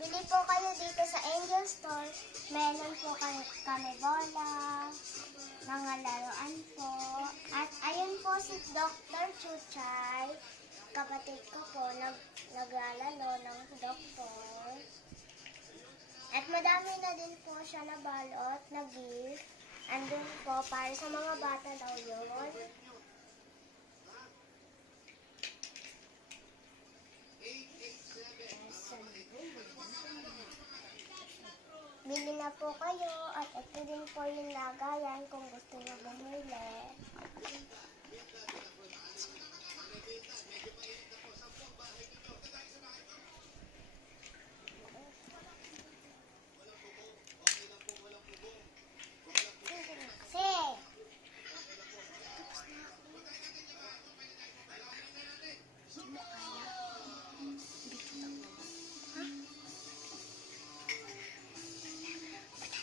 Bili po kayo dito sa Angel Store. Meron po kami bola, mga laruan po. At ayun po si Dr. Chuchay. Kapatid ko po naglalaro ng doktor. At madami na din po siya na balot, na gift. Andun po para sa mga bata daw yun. Bili na po kayo at ito din po yung lagayan kung gusto nyo bumili.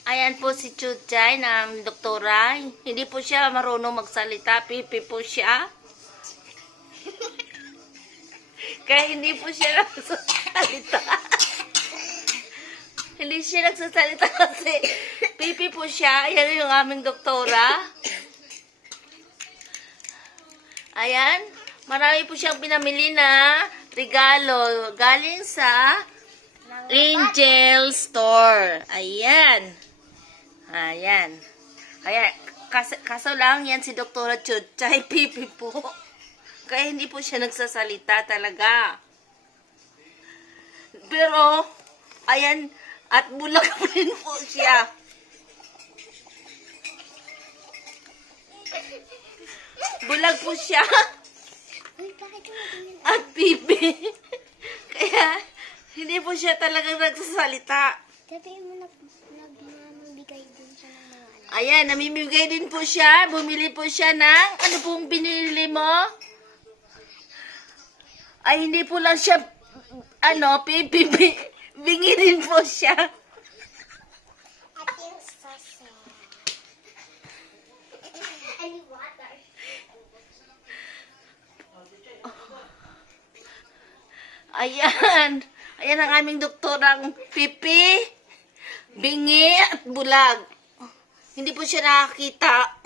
Ayan po si Chuchay na doktora. Hindi po siya marunong magsalita. Pipi po siya. Kaya hindi po siya nagsasalita. Hindi siya nagsasalita kasi pipi po siya. Ayan yung aming doktora. Ayan. Marami po siyang pinamili na regalo galing sa Angel Store. Ayan. Ayan. Kaya, kaso lang yan si Dr. Chuchay, pipi po. Kaya hindi po siya nagsasalita talaga. Pero, ayan, at bulag rin po siya. Bulag po siya. At pipi. Kaya, hindi po siya talaga nagsasalita. Sabi mo nagbibigay din siya ng mga ano. Ayan, namimigay din po siya. Bumili po siya ng, ano pong binili mo? Ay, hindi po lang siya, pipi. Bingi din po siya. At yung sasa. Any water. Ayan. Ayan ang aming doktorang pipi, bingi, at bulag. Hindi po siya nakakita.